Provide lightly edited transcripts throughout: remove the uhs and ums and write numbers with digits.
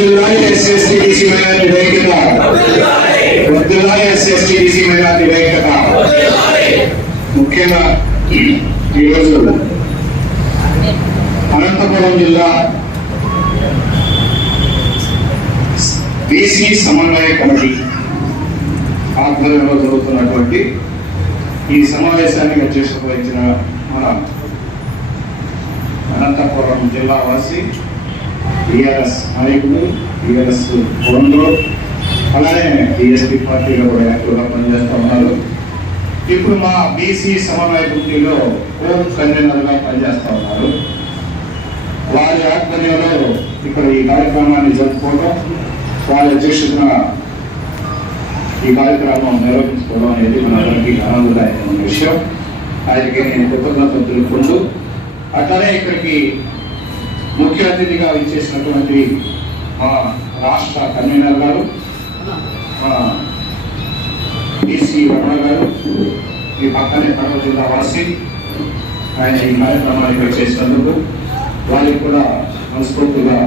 వర్ధిల్లాలి ఎస్సీ/ఎస్టీ/బీసీ మైనారిటీ ఐక్యత, వర్ధిల్లాలి ఎస్సీ/ఎస్టీ/బీసీ మైనారిటీ ఐక్యత. ముఖ్యంగా ఈరోజు అనంతపురం జిల్లా బీసీ సమన్వయ కమిటీ ఆధ్వర్యంలో జరుగుతున్నటువంటి ఈ సమావేశానికి అధ్యక్షత వహించిన మన అనంతపురం జిల్లా వాసి టీఆర్ఎస్ నాయకులు, టీఆర్ఎస్ ఫోన్లో, అలానే టీఎస్పీ పార్టీలో కూడా యాక్టివ్గా పనిచేస్తూ ఉన్నారు. ఇప్పుడు మా బీసీ సమన్వయ కమిటీలో హోమ్ కన్వీనర్గా పనిచేస్తూ ఉన్నారు. వారి ఆధ్వర్యంలో ఇక్కడ ఈ కార్యక్రమాన్ని జరుపుకోవడం, వారి అధ్యక్షతన ఈ కార్యక్రమం నిర్వహించుకోవడం అనేది మనందరికీ ఆనందదాయకమైన విషయం. ఆయనకి నేను కృతజ్ఞతలు తెలుపుకుంటూ, అట్లానే ఇక్కడికి ముఖ్య అతిథిగా ఇచ్చేసినటువంటి మా రాష్ట్ర కన్వీనర్ గారు, మా బీసీ రమణ గారు, ఈ పక్కనే కడప జిల్లా వాసి, ఆయన ఈ కార్యక్రమానికి వచ్చేసినందుకు వారికి కూడా మనస్ఫూర్తిగా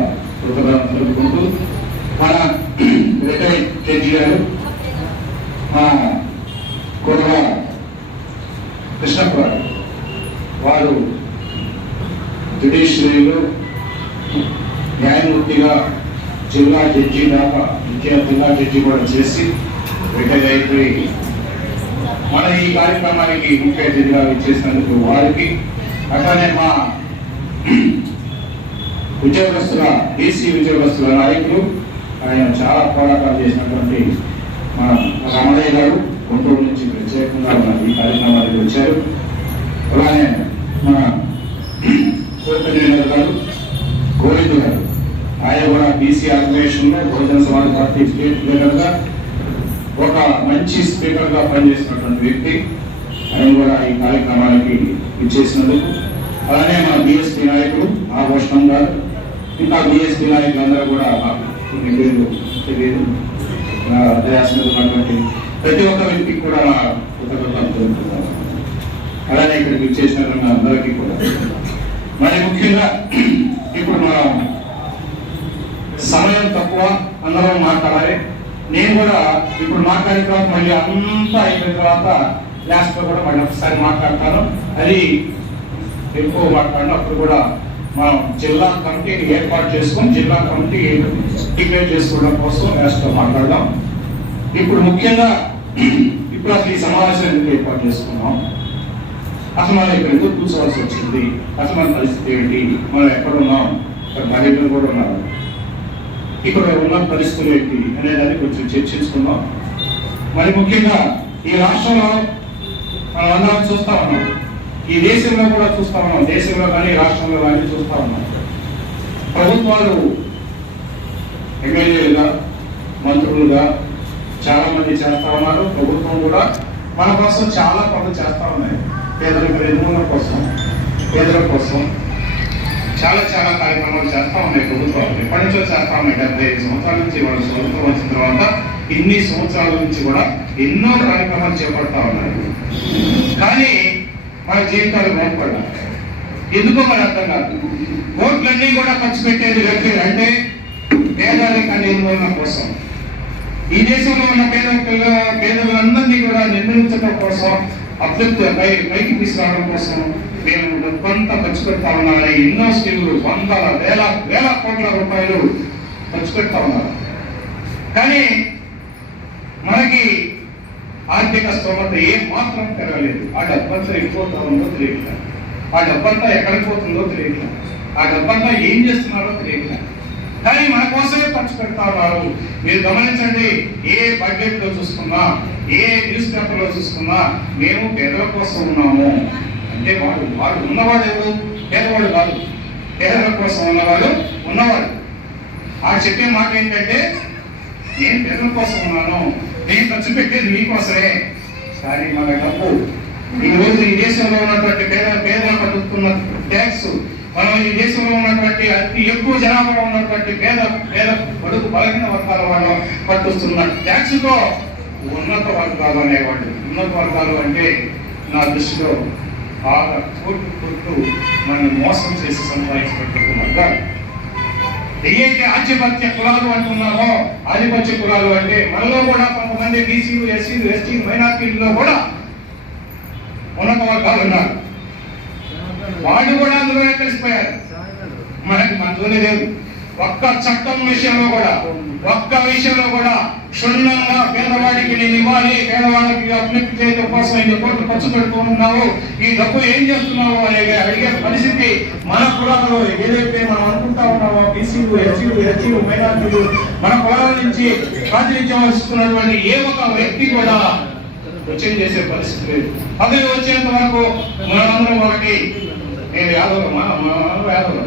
కృతజ్ఞతలు తెలుపుకుంటూ, మన రిటైర్డ్ జడ్జి గారు మా కొరవ కృష్ణప్ప వారు జ్యుడిషియరీలో న్యాయమూర్తిగా జిల్లా జడ్జి దాకా జిల్లా జడ్జి కూడా చేసి రిటైర్ అయిపోయి మన ఈ కార్యక్రమానికి ముఖ్య అతిథిగా ఇచ్చేసినందుకు వారికి, అట్లానే మా ఉద్యోగస్తుల బీసీ ఉద్యోగస్తుల నాయకులు, ఆయన చాలా పోరాటాలు చేసినటువంటి మా రమణయ్య గారు గుంటూరు నుంచి ప్రత్యేకంగా ఈ కార్యక్రమానికి వచ్చారు. అలానే మన కోర్టు గారు గోవింద్ గారు, ఆయన కూడా బీసీ ఆర్గనైజేషన్లో బహుజన సమాజ్ పార్టీ స్టేట్ లీడర్గా ఒక మంచి స్పీకర్గా పనిచేసినటువంటి వ్యక్తి. ఆయన కూడా ఈ కార్యక్రమానికి ఇచ్చేసినందుకు, అలానే మన బీఎస్పీ నాయకులు ఆభూషణం గారు, ఇంకా బీఎస్పీ నాయకులందరూ కూడా తెలియదు ఉన్నటువంటి ప్రతి ఒక్క వ్యక్తికి కూడా నా కృతజ్ఞతలు తెలుపుతున్నాను. అలానే ఇక్కడికి ఇచ్చేసినటువంటి అందరికీ కూడా. మరి ముఖ్యంగా ఇప్పుడు మనం సమయం తక్కువ, అందరం మాట్లాడాలి. నేను కూడా ఇప్పుడు మాట్లాడిన తర్వాత మళ్ళీ అంతా అయిపోయిన తర్వాత లాస్ట్ లో కూడా మళ్ళీ ఒకసారి మాట్లాడతాను. అది ఎక్కువ మాట్లాడిన అప్పుడు కూడా మనం జిల్లా కమిటీని ఏర్పాటు చేసుకొని జిల్లా కమిటీ డిక్లేర్ చేసుకోవడం కోసం లాస్ట్ లో మాట్లాడదాం. ఇప్పుడు ముఖ్యంగా ఇప్పుడు అసలు ఈ సమావేశం ఎందుకు ఏర్పాటు చేసుకున్నాం, అసలు మనం ఇక్కడ ఎందుకు కూర్చోవలసి వచ్చింది, అసలు మన పరిస్థితి ఏంటి, మనం ఎక్కడ ఉన్నాం, ఇక్కడ మహిళలు కూడా ఉన్నారు, ఇక్కడ ఉన్న పరిస్థితులు ఏంటి అనేదాన్ని కొంచెం చర్చించుకున్నాం. మరి ముఖ్యంగా ఈ రాష్ట్రంలో మనం అందరం చూస్తా ఉన్నాం, ఈ దేశంలో కూడా చూస్తా ఉన్నాం, దేశంలో కానీ రాష్ట్రంలో కానీ చూస్తా ఉన్నాం. ప్రభుత్వాలు ఎమ్మెల్యేలుగా, మంత్రులుగా చాలా మంది చేస్తా ఉన్నారు. ప్రభుత్వం కూడా మన కోసం చాలా పనులు చేస్తా ఉన్నాయి. పేదలకు నిర్మూలన కోసం, పేదల కోసం చాలా చాలా కార్యక్రమాలు చేస్తా ఉన్నాయి ప్రభుత్వాలు. ఎప్పటి నుంచో చేస్తా ఉన్నాయి. 75 సంవత్సరాల నుంచి వాళ్ళ స్వతంత్రం వచ్చిన తర్వాత ఇన్ని సంవత్సరాల నుంచి కూడా ఎన్నో కార్యక్రమాలు చేపడతా ఉన్నారు. కానీ మన జీవితాలు బాగుపడాలి. ఎందుకో మన అర్థం కాదు. ఓట్లన్నీ కూడా ఖర్చు పెట్టేది వ్యక్తి అంటే పేదరిక నిర్మూలన కోసం, ఈ దేశంలో ఉన్న పేదలందరినీ కూడా నిర్ణయించడం కోసం, అభ్యర్థి పైకి తీసుకురావడం కోసం మేము డబ్బంతా ఖర్చు పెడతా ఉన్నామని ఎన్నో స్కీములు, వందల వేల కోట్ల రూపాయలు ఖర్చు పెడతా ఉన్నారు. కానీ మనకి ఆర్థిక స్తోమత ఏం మాత్రం పెరగలేదు. ఆ డబ్బంతా ఎక్కడిపోతా ఉందో తెలియట్లేదు, ఆ డబ్బంతా ఎక్కడికి పోతుందో తెలియట్లేదు, ఆ డబ్బంతా ఏం చేస్తున్నారో తెలియట్లేదు. కానీ మన కోసమే ఖర్చు పెడతా ఉన్నారు. మీరు గమనించండి, ఏ బడ్జెట్ లో చూసుకున్నా, ఏ న్యూస్ పేపర్ లో చూసుకున్నా మేము పేదల కోసం ఉన్నాము అంటే వాడు ఉన్నవాడు ఎవరు? పేదవాడు కాదు, పేదల కోసం ఉన్నవాడు. ఆ చెప్పే మాట ఏంటంటే నేను పేదల కోసం ఉన్నాను, నేను ఖర్చు పెట్టేది మీకోసమే. కానీ మన డబ్బు ఈ రోజు ఈ దేశంలో ఉన్నటువంటి పేదలు కట్టుతున్న ట్యాక్స్, మనం ఈ దేశంలో ఉన్నటువంటి అతి ఎక్కువ జనాభా ఉన్నటువంటి పేద బడుగు బలహీన వర్గాల వాళ్ళు పట్టుస్తున్న ట్యాక్స్ తో ఉన్నత వర్గాలు అనేవాళ్ళు. ఉన్నత వర్గాలు అంటే నా దృష్టిలో బాగా కోట్లు మనల్ని మోసం చేసి సంపాదించినటువంటి వర్గాలు. ఏదైతే ఆధిపత్య కులాలు అంటున్నామో, ఆధిపత్య కులాలు అంటే మనలో కూడా కొంతమంది బీసీలు, ఎస్సీలు, ఎస్టీలు, మైనార్టీల్లో కూడా ఉన్నత వర్గాలు ఉన్నారు. వాళ్ళు కూడా అందులో కలిసిపోయారు. మనకి మనతోనే లేదు. ఒక్క చట్టం విషయంలో కూడా క్షుణ్ణంగా పేదవాడికి నేను ఇవ్వాలి, పేదవాడికి అభివృద్ధి చేయడం కోసం 5 కోట్లు ఖర్చు పెడుతున్నావు, ఈ డబ్బు ఏం చేస్తున్నావు అనేది అడిగే పరిస్థితి మన కులాలలో ఏదైతే మనం అనుకుంటా ఉన్నామో, బీసీలు, ఎస్సీలు, ఎస్టీలు, మైనార్టీలు, మన కులాల నుంచి ప్రాతినిధ్యం వహిస్తున్నటువంటి ఏ ఒక్క వ్యక్తి కూడా వచ్చేది చేసే పరిస్థితి లేదు. పదవి వచ్చేంత వరకు మనందరం ఒకటి. నేను యాదవ్, యాదవ్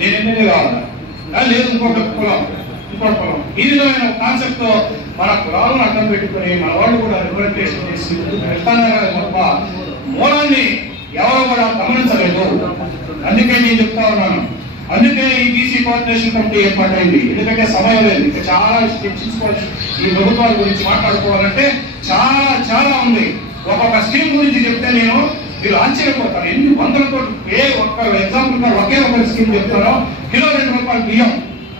నేను ఎమ్మెల్యే కావాలా లేదు, ఇంకొక కులం. ఈ విధమైన కాన్సెప్ట్ తో మన కులాలను అడ్డం పెట్టుకుని మన వాళ్ళు కూడా రిప్రజెంటేషన్ చేసి తప్ప మూలాన్ని ఎవరు కూడా గమనించలేదు. అందుకే నేను చెప్తా ఉన్నాను, అందుకే ఈ బీసీ కార్పొరేషన్ కమిటీ ఏర్పాటైంది. ఎందుకంటే సమయం లేదు, ఇంకా చాలా చర్చించుకోవాలి. ఈ ప్రభుత్వాల గురించి మాట్లాడుకోవాలంటే చాలా చాలా ఉంది. ఒక్కొక్క స్కీమ్ గురించి చెప్తే మీరు ఆశ్చర్యపోతారు. ఎన్ని వందల కోట్లు. ఏ ఒక్క ఎగ్జాంపుల్ గా ఒకే ఒక స్కీమ్ చెప్తారో, కిలో 2 రూపాయలు బియ్యం.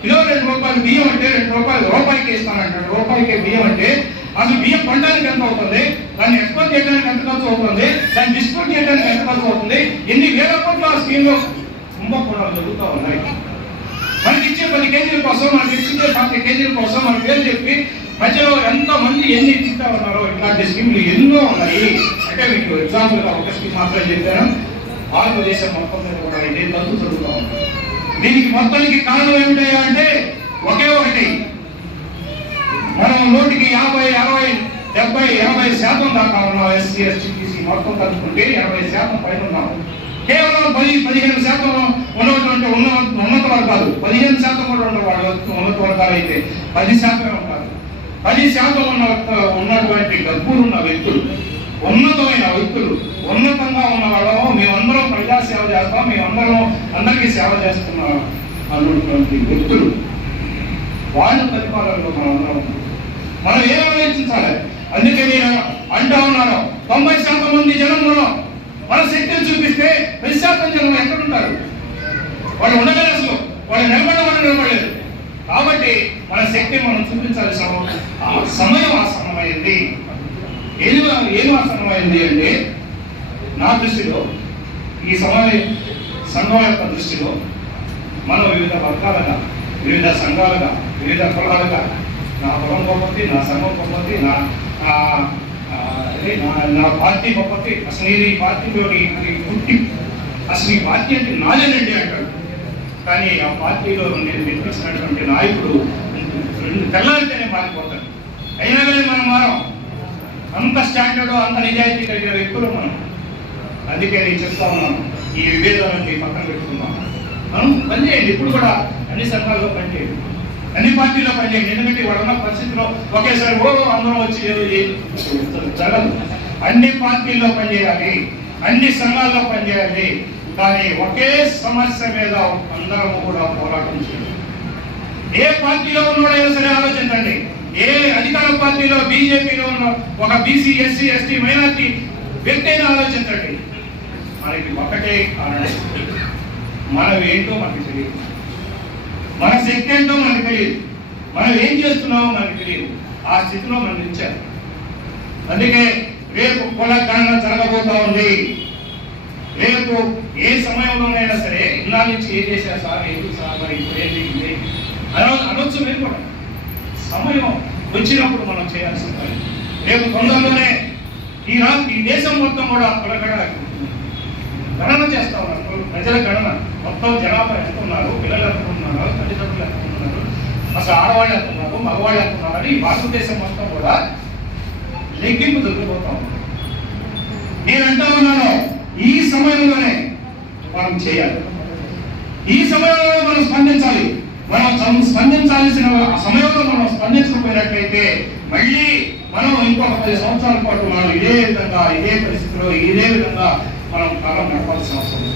కిలో 2 రూపాయలు బియ్యం అంటే 2 రూపాయలు రూపాయికి ఇస్తానంటాడు. రూపాయికి బియ్యం అంటే అసలు బియ్యం పండడానికి ఎంత అవుతుంది, దాన్ని ఎక్స్పోర్ట్ చేయడానికి ఎంత ఖర్చు అవుతుంది, దాన్ని డిస్ట్రిబ్యూట్ చేయడానికి ఎంత ఖర్చు అవుతుంది, ఎన్ని వేల కోట్లు ఆ స్కీమ్ లో కుంభకోణాలు జరుగుతూ ఉన్నాయి. మనకి ఇచ్చే 10 కేజీల కోసం, మనకి ఇచ్చే 40 కేజీల కోసం మన పేరు చెప్పి మధ్యలో ఎంతో మంది ఎన్ని ఇస్తా ఉన్నారో. ఇలాంటి స్కీమ్లు ఎన్నో ఉన్నాయి. అంటే మీకు ఎగ్జాంపుల్ గా ఒక స్కీమ్ మాత్రం చెప్పాను. భారతదేశం మొత్తం మీద కూడా ఇదే తంతు జరుగుతూ ఉంది. దీనికి మొత్తానికి కారణం ఏమిటయ్యా అంటే ఒకే ఒకటి. మనం 100కి 50, 60, 70, 80% దాకా ఉన్నాం. ఎస్సీ, ఎస్టీ, బీసీ మొత్తం కలుపుకుంటే 80% పైన ఉన్నాం. కేవలం 10-15% ఉన్నటువంటి ఉన్నత వర్గాలు, 15% కూడా ఉన్నవాళ్ళు ఉన్నత వర్గాలు అయితే 10% ఉంటారు. 10% ఉన్నటువంటి డబ్బులు ఉన్న వ్యక్తులు, ఉన్నతమైన వ్యక్తులు, ఉన్నతంగా ఉన్న వాళ్ళము మేమందరం ప్రజాసేవ చేస్తాం, మేమందరం అందరికీ సేవ చేస్తున్నాం అన్నటువంటి వ్యక్తులు, వాళ్ళ పరిపాలనలో మనం ఏం ఆలోచించాలి. అందుకే నేను అంటా ఉన్నాను, 90% మంది జనంలో మన శక్తిని చూపిస్తే 10% జనం ఎక్కడుంటారు? వాళ్ళు ఉండలేదు, అసలు వాళ్ళు నిలబడలేదు. కాబట్టి మన శక్తి మనం చూపించాల్సిన సమయం ఆసన్నమైంది. ఏది ఆసన్నమైంది అంటే నా దృష్టిలో, ఈ సంఘం యొక్క దృష్టిలో మనం వివిధ వర్గాలుగా, వివిధ సంఘాలుగా, వివిధ కులాలుగా, నా కులం గొప్పది, నా సంఘం గొప్పది, నా పార్టీ గొప్పది, అసలు ఈ పార్టీలోని పుట్టి అసలు ఈ పార్టీ అంటే నాదేనండి అంటాడు. కానీ ఆ పార్టీలో నేను వినిపించినటువంటి నాయకుడు తెల్లారితేనే మారిపోతాడు. అయినా కానీ మనం మారం. అంత స్టాండర్డ్, అంత నిజాయితీ కలిగిన వ్యక్తులు మనం. అందుకే నేను చెప్తా ఉన్నాను, ఈ విభేదాలని పక్కన పెట్టుకున్నాం. మనం పనిచేయండి. ఇప్పుడు కూడా అన్ని సంఘాల్లో పనిచేయండి, అన్ని పార్టీల్లో పనిచేయండి. ఎందుకంటే వాడు ఉన్న పరిస్థితిలో ఒకేసారి అందరం వచ్చి జరగదు. అన్ని పార్టీల్లో పనిచేయాలి, అన్ని సంఘాల్లో పనిచేయాలి. కానీ ఒకే సమస్య మీద అందరము కూడా పోరాటం చేయాలి. ఏ పార్టీలో ఉన్నాడైనా సరే ఆలోచించండి. ఏ అధికార పార్టీలో, బీజేపీలో ఉన్న ఒక బీసీ, ఎస్సీ, ఎస్టీ, మైనార్టీ వ్యక్తి అయినా ఆలోచించండి. మనకి ఒకటే కారణం, మనం ఏంటో మనకి తెలియదు, మన శక్తి ఏంటో మనకి తెలియదు, మనం ఏం చేస్తున్నామో మనకి తెలియదు. ఆ స్థితిలో మనం నిలిచారు. అందుకే రేపు కుల గణన జరగబోతా ఉంది. రేపు ఏ సమయంలోనైనా సరే ఇలా నుంచి ఏం చేశారు సార్, ఎందుకు సార్, మరి ఇప్పుడు ఏంటి అనొచ్చు. మీరు కూడా సమయం వచ్చినప్పుడు మనం చేయాల్సిన పని. రేపు తొందరలోనే ఈ దేశం మొత్తం కూడా గణన చేస్తా ఉన్నారు. ప్రజల గణన మొత్తం జనాభా ఎంత ఉన్నారు, పిల్లలు ఎంత ఉన్నారు, తల్లిదండ్రులు ఎంత ఉన్నారు, అసలు ఆడవాళ్ళు ఎంత ఉన్నారు, మగవాళ్ళు ఎంత ఉన్నారు అని ఈ భారతదేశం మొత్తం కూడా లెక్కింపు దొరికిపోతా ఉన్నారు. నేను అంటా ఉన్నాను, ఈ సమయంలోనే మనం చేయాలి. ఈ సమయంలో మనం స్పందించాలి. మనం స్పందించాల్సిన సమయంలో మనం స్పందించకపోయినట్లయితే మళ్ళీ మనం ఇంకొక 10 సంవత్సరాల పాటు మనం ఇదే విధంగా, ఇదే పరిస్థితిలో, ఇదే విధంగా మనం కాలం నడపాల్సిన అవసరం.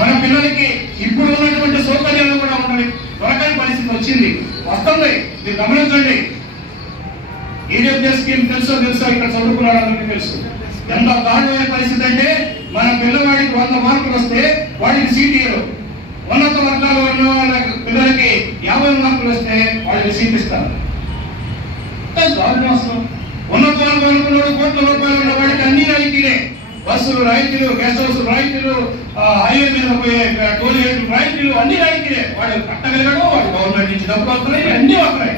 మన పిల్లలకి ఇప్పుడు ఉన్నటువంటి సౌకర్యాలు కూడా ఉన్నవి దొరకని పరిస్థితి వచ్చింది, వస్తుంది. మీరు గమనించండి. ఈడబ్ల్యూఎస్ స్కీమ్ తెలుసో ఇక్కడ చదువుకున్నాడని తెలుసు. ఎంత దారుణమైన పరిస్థితి అంటే మన పిల్లవాడికి 100 మార్కులు వస్తే వాడికి సీట్ ఇయ్యరు. ఉన్నత వర్గాలు మార్కులు వస్తే వాళ్ళకి సీట్ ఇస్తారు. అసలు ఉన్నతనుకున్నాడు కోట్ల రూపాయలు ఉన్న వాడికి అన్ని రాయితీలే. బస్సులు రాయితీలు, గెస్ట్ హౌస్ రాయితీలు, హైవే మీద పోయే టోల్ గేట్లు రాయితీలు, అన్ని రాయితీలే. వాడు కట్టగలగడం, వాడు గవర్నమెంట్ నుంచి డబ్బులు వస్తున్నాయి, అన్ని వస్తున్నాయి.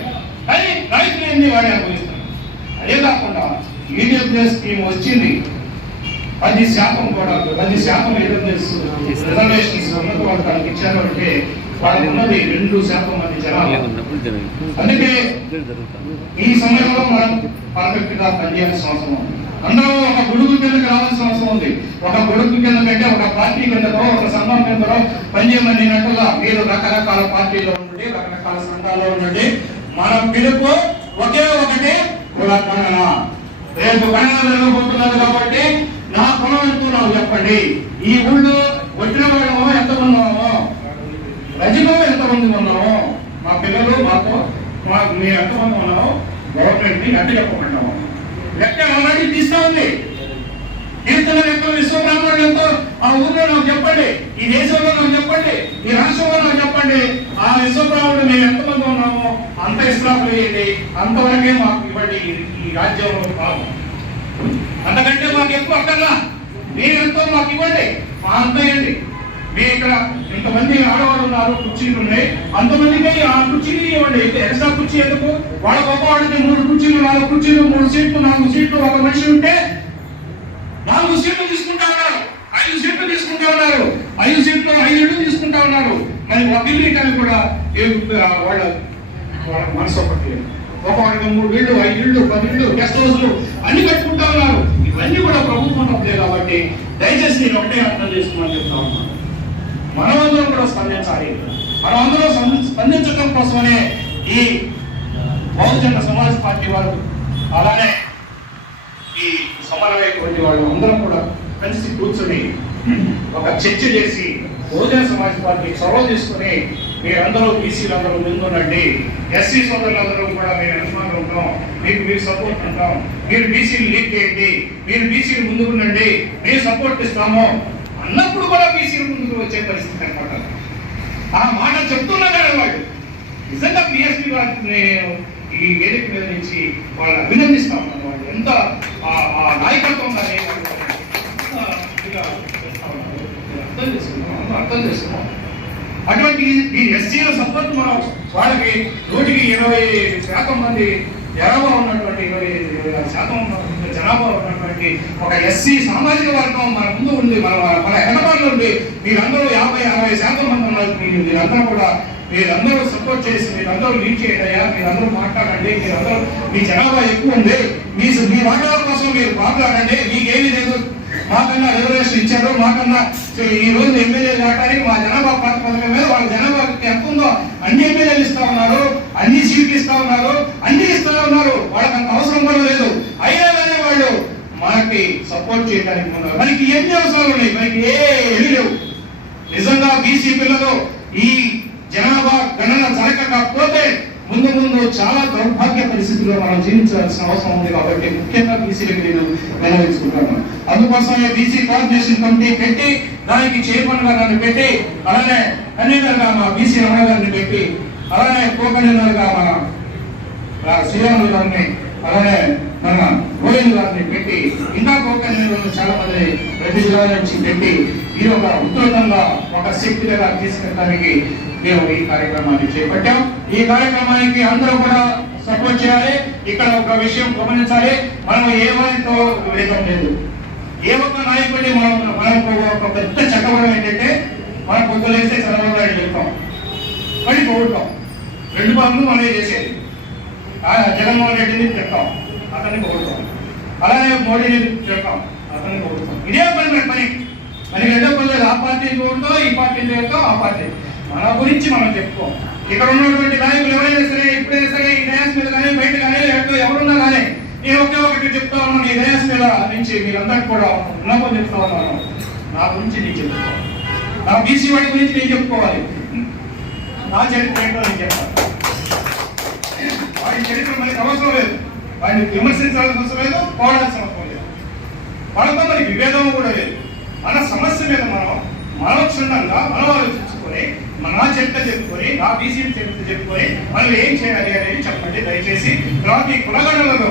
కానీ రాయితీలు అన్ని వాడే అనుభవిస్తాడు. అదే కాకుండా ఈడబ్ల్యూఎస్ స్కీమ్ వచ్చింది. 10% కూడా 10% రిజర్వేషన్స్ ఉన్నత వర్గానికి ఇచ్చారు అంటే వాళ్ళకు ఉన్నది 2% మంది జనాలు. అందుకే ఈ సమయంలో మనం పర్ఫెక్ట్ గా పనిచేయాల్సిన అవసరం ఉంది. అందరూ ఒక గొడుగు కిందకి రావాల్సిన అవసరం ఉంది. ఒక గొడుగు కింద కంటే ఒక పార్టీ కిందలో, ఒక సంఘం కిందలో పనిచేయమన్నట్టుగా మీరు రకరకాల పార్టీలో ఉండండి, రకరకాల సంఘాల్లో ఉండండి. మన పిలుపు ఒకే ఒకటి, కుల గణన. రేపు గణన జరగబోతున్నది కాబట్టి నా కులం ఎంతో నాకు చెప్పండి. ఈ ఊళ్ళో వచ్చిన వాళ్ళమో ఎంతమంది ఉన్నామో, రజలో ఎంతమంది ఉన్నామో, మా పిల్లలు మాతో మేము ఎంతమంది ఉన్నామో గవర్నమెంట్ ని లెక్క చెప్పమంటాము. లెక్క ఆల్రెడీ తీస్తా ఉంది. కీర్తన ఎంతో, విశ్వబ్రాహ్మణులు ఎంతో ఆ ఊళ్ళో నాకు చెప్పండి, ఈ దేశంలో నాకు చెప్పండి, ఈ రాష్ట్రంలో నాకు చెప్పండి. ఆ విశ్వబ్రాహ్మణులు మేము ఎంతమంది ఉన్నామో అంత ఇస్లాంలు వేయండి, అంతవరకే మాకు ఇవ్వండి ఈ రాజ్యంలో భాగం. అంతకంటే మాకు ఎక్కువ అక్కర్లా, మీరెంతో మాకు ఇవ్వండి, మా అంత ఇవ్వండి. మీ ఇక్కడ ఇంతమంది ఆడవాళ్ళు ఉన్నారు, కుర్చీలు ఉన్నాయి, అంతమందికి ఆ కుర్చీలు ఇవ్వండి. ఎక్స్ట్రా కుర్చీ ఎందుకు? వాళ్ళ గొప్ప వాళ్ళకి 3 కుర్చీలు, 4 కుర్చీలు, 3 సీట్లు, 4 సీట్లు, ఒక మనిషి ఉంటే 4 సీట్లు తీసుకుంటా ఉన్నారు, 5 సీట్లు తీసుకుంటా ఉన్నారు, 5 సీట్లు 5 ఇళ్ళు తీసుకుంటా ఉన్నారు. మరి ఒక ఇల్లు ఇటానికి కూడా వాళ్ళ మనసు ఒకటి. ఒకవాడికి 3 ఇళ్ళు, 5 ఇళ్ళు, 10 ఇళ్ళు, గెస్ట్ హౌస్లు అన్ని కట్టుకుంటా ఉన్నారు. ఇవన్నీ కూడా ప్రభుత్వం తప్పే. కాబట్టి దయచేసి నేను ఒకటే అర్థం చేసుకున్నాను చెప్తా ఉన్నాను, మనమందరం కూడా స్పందించాలి. మనమందరం స్పందించడం కోసమనే ఈ బహుజన సమాజ్ పార్టీ వారు, అలానే ఈ సమన్వయ కమిటీ వాళ్ళు అందరం కూడా కలిసి కూర్చొని ఒక చర్చ చేసి బహుజన సమాజ్ పార్టీ చొరవ తీసుకుని మీరందరూ బీసీలు అందరూ ముందుండండి, ఎస్సీ సోదరులందరూ కూడా మేము అనుమానం ఉంటాం, మీరు సపోర్ట్ ఉంటాం, మీరు బీసీలు లీడ్ చేయండి, మీరు బీసీలు ముందుకుండండి, మేము సపోర్ట్ ఇస్తాము అన్నప్పుడు కూడా బీసీలు ముందుకు వచ్చే పరిస్థితి అనమాట. ఆ మాట చెప్తున్నా కానీ వాళ్ళు నిజంగా పిఎస్పీ వారికి నేను ఈ వేదిక మీద నుంచి వాళ్ళు అభినందిస్తా ఉన్నాను. వాళ్ళు ఎంత నాయకత్వం అర్థం చేసుకున్నాం. అటువంటి ఈ ఎస్సీల సపోర్ట్ మనం వాళ్ళకి 120% మంది జనాభా ఉన్నటువంటి 26% జనాభా ఉన్నటువంటి ఒక ఎస్సీ సామాజిక వర్గం మన ముందు ఉంది, మన ఎడబాటులో ఉంది. మీరందరూ 50-60% మంది ఉన్నారు. మీరందరూ సపోర్ట్ చేసి మీరందరూ లీడ్ చేయండి అయ్యా, మీరందరూ మాట్లాడండి, మీరందరూ మీ జనాభా ఎక్కువ ఉంది, మీ వర్గాల కోసం మీరు మాట్లాడండి. మీకేమీ లేదు, మాకన్నా రిజర్వేషన్ ఇచ్చారు, మాకన్నా ఈ రోజు ఎమ్మెల్యే కావడానికి మా జనాభా పథకం మీద వాళ్ళ జనాభా ఎంత ఉందో అన్ని ఎమ్మెల్యేలు ఇస్తా ఉన్నారు, అన్ని సీట్లు ఇస్తా ఉన్నారు, అన్ని ఇస్తా ఉన్నారు. వాళ్ళకి అంత అవసరం కూడా లేదు. అయినా కానీ వాళ్ళు మనకి సపోర్ట్ చేయడానికి ఉన్నారు. మనకి ఎన్ని అవసరాలు ఉన్నాయి? మనకి ఏమీ లేవు. నిజంగా బీసీ పిల్లలు ఈ జనాభా గణన జరగకపోతే ముందు చాలా దౌర్భాగ్య పరిస్థితుల్లో మనం జీవించాల్సిన అవసరం ఉంది. కాబట్టి ముఖ్యంగా బీసీలకు నేను విన్నవించుకుంటాను. అందుకోసమే బీసీ కోఆర్డినేషన్ కమిటీ పెట్టి దానికి చైర్మన్ గా నన్ను పెట్టి, అలానే కన్వీనర్ గా మా బీసీ రమణ గారిని పెట్టి, అలానే కో కన్వీనర్ గా మన శ్రీరాములు గారిని, అలానే మన గోవింద్ గారిని పెట్టి, ఇంకా కో కన్వీనర్లు చాలా మంది ప్రతి జిల్లా నుంచి పెట్టి ఈ ఒక ఉత్తృతంగా ఒక శక్తిగా తీసుకెళ్ళడానికి మేము ఈ కార్యక్రమాన్ని చేపట్టాం. ఈ కార్యక్రమానికి అందరూ కూడా సపోర్ట్ చేయాలి. ఇక్కడ ఒక విషయం గమనించాలి, మనం ఏ వారితో విభేదం లేదు. ఏ ఒక్క నాయకుడి మనం ఒక పెద్ద చట్టబడం ఏంటంటే, మనం పొద్దులేస్తే చంద్రబాబు నాయుడు చెప్తాం, మళ్ళీ పొగుడతాం, 2 పనులు మనమే చేసేది. జగన్మోహన్ రెడ్డిని చెప్తాం, అతన్ని పొగుడతాం, అలానే మోడీని చెప్తాం, అతన్ని పొగుడతాం. ఇదే పని మనకి రెండో పనులు. ఆ పార్టీని పొగుడతాం, ఈ పార్టీని చెప్తాం, ఆ పార్టీ. మన గురించి మనం చెప్పుకోం. ఇక్కడ ఉన్నటువంటి నాయకులు ఎవరైనా సరే, ఇప్పుడైనా సరే ఈ డయాస్ మీద కానీ బయట కానీ ఎవరున్నా కానీ నేను ఒకటి చెప్తా ఉన్నాను. ఈ డయాస్ మీద నుంచి మీరందరికీ కూడా ఉన్నప్పుడు చెప్తా ఉన్నాను, నా గురించి నేను చెప్పుకోవాలి, నా బీసీ వాడి గురించి నేను చెప్పుకోవాలి, నా చరిత్ర ఏంటో నేను చెప్తాను. వాడి చరిత్ర మనకి అవసరం లేదు, వాడిని విమర్శించాల్సిన అవసరం లేదు, పోవాల్సిన అవసరం లేదు, వాళ్ళతో మనకి విభేదం కూడా లేదు. మన సమస్య మీద మనం క్షుణ్ణంగా మనం ఆలోచించాలి. చెప్పుకొని మన చరిత్ర చెప్పుకొని నా బీసీ చరిత్ర చెప్పుకొని మనం ఏం చేయాలి అనేది చెప్పండి దయచేసి. తర్వాత ఈ కులగణలలో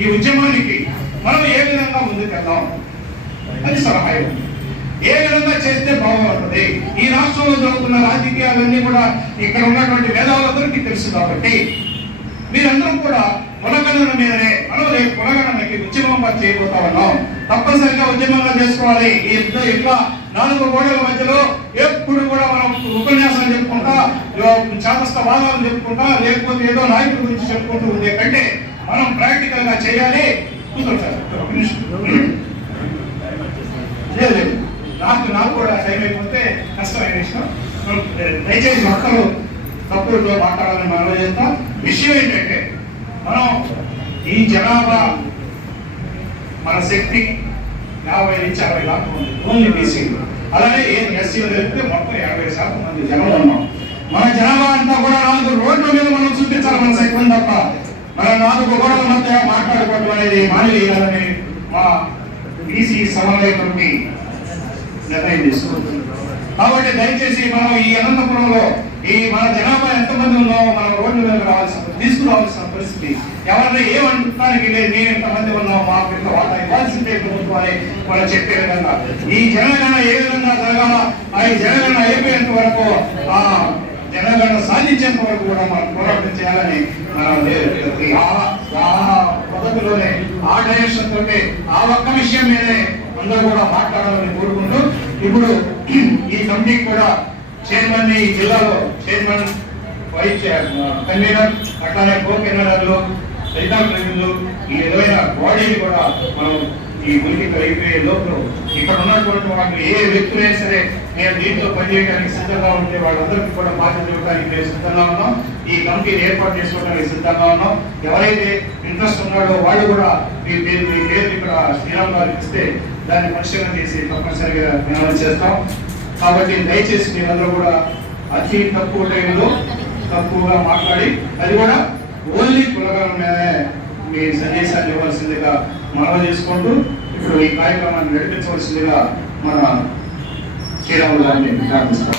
ఈ ఉద్యమానికి మనం ఏ విధంగా ముందుకెళ్దాం అది సలహా ఇవ్వండి. ఏ విధంగా చేస్తే బాగుంటుంది. ఈ రాష్ట్రంలో జరుగుతున్న రాజకీయాలన్నీ కూడా ఇక్కడ ఉన్నటువంటి మేధావులందరికీ తెలుసు కాబట్టి మీరందరూ కూడా కులగణన మీదనే మనం రేపు కులగణనకి ఉద్యమంగా చేయబోతా ఉన్నాం. తప్పనిసరిగా ఉద్యమంగా చేసుకోవాలి. ఈ ఇట్లా 4 గోడల మధ్యలో ఎప్పుడు కూడా మనం ఉపన్యాసాలు చెప్పుకుంటా చాతస్థ వాదాలు చెప్పుకుంటా లేకపోతే ఏదో నాయకుల గురించి చెప్పుకుంటూ ఉండే కంటే మనం ప్రాక్టికల్ గా చేయాలి. లేదు నాకు కూడా టైం అయిపోతే కష్టమైన విషయం. దయచేసి ఒక్కరు తప్పుడుతో మాట్లాడాలని మనం చేస్తాం. విషయం ఏంటంటే మనం ఈ జనాభా మన శక్తి 50 నుంచి 60 లాట్లు ఉంది ఓన్లీ బీసీలు. అలానే ఎస్సీలు తెలిపితే మొత్తం 80% మంది జనం ఉన్నాం. మన జనాభా అంతా కూడా 4 రోడ్ల మీద మనం చూపించాలి మన శక్తిని తప్ప మన 4 గోడల మధ్య మాట్లాడుకోవడం అనేది మానేయాలని మా బీసీ సమన్వయ కమిటీ నిర్ణయం తీసుకుంటుంది. కాబట్టి దయచేసి మనం ఈ అనంతపురంలో ఈ మన జనాభా ఎంతమంది ఉన్నామో మనం రోడ్ల మీద తీసుకురావాల్సిన పరిస్థితి. ఎవరైనా ఏమంటానికి లేదు నేను ఎంతమంది ఉన్నామో మాకు ఇంత వాటా ఇవ్వాల్సిందే ప్రభుత్వాన్ని మనం చెప్పే విధంగా ఈ జనగణన ఏ విధంగా జరగాల ఆ ఈ జనగణన అయిపోయేంత వరకు ఆ జనగణన సాధించేంత వరకు కూడా మనం పోరాటం చేయాలని పద్ధతిలోనే ఆ డైరెక్షన్ తోటి ఆ ఒక్క విషయం మీదే అందరూ కూడా మాట్లాడాలని కోరుకుంటూ ఇప్పుడు ఈ కమిటీకి కూడా చైర్మన్ ఈ జిల్లాలో చైర్మన్ వైస్ కన్వీనర్ అట్లానే కో కన్వీనర్లు రైతా ప్రతినిధులు ఈ విధమైన బాడీని కూడా మనం ఈ ఉనికి అయిపోయే లోపల ఇక్కడ ఉన్నటువంటి వాళ్ళు ఏ వ్యక్తులైనా సరే మేము దీంట్లో పనిచేయడానికి సిద్ధంగా ఉంటే వాళ్ళందరికీ కూడా బాధ్యత ఇవ్వడానికి మేము సిద్ధంగా ఉన్నాం. ఈ కమిటీని ఏర్పాటు చేసుకోవడానికి సిద్ధంగా ఉన్నాం. ఎవరైతే ఇంట్రెస్ట్ ఉన్నాడో వాళ్ళు కూడా మీ పేరు ఇక్కడ శ్రీరామ్ గారికి ఇస్తే దాన్ని పరిశీలన చేసి తప్పనిసరిగా మేము చేస్తాం. కాబట్టి దయచేసి మీరందరూ కూడా అతి తక్కువ టైంలో తక్కువగా మాట్లాడి అది కూడా ఓన్లీ కులగణన మీదనే మీ సందేశాన్ని ఇవ్వాల్సిందిగా మనవి చేసుకుంటూ ఇప్పుడు ఈ కార్యక్రమాన్ని నడిపించవలసిందిగా మన శ్రీరాములు గారిని ప్రార్థిస్తాం.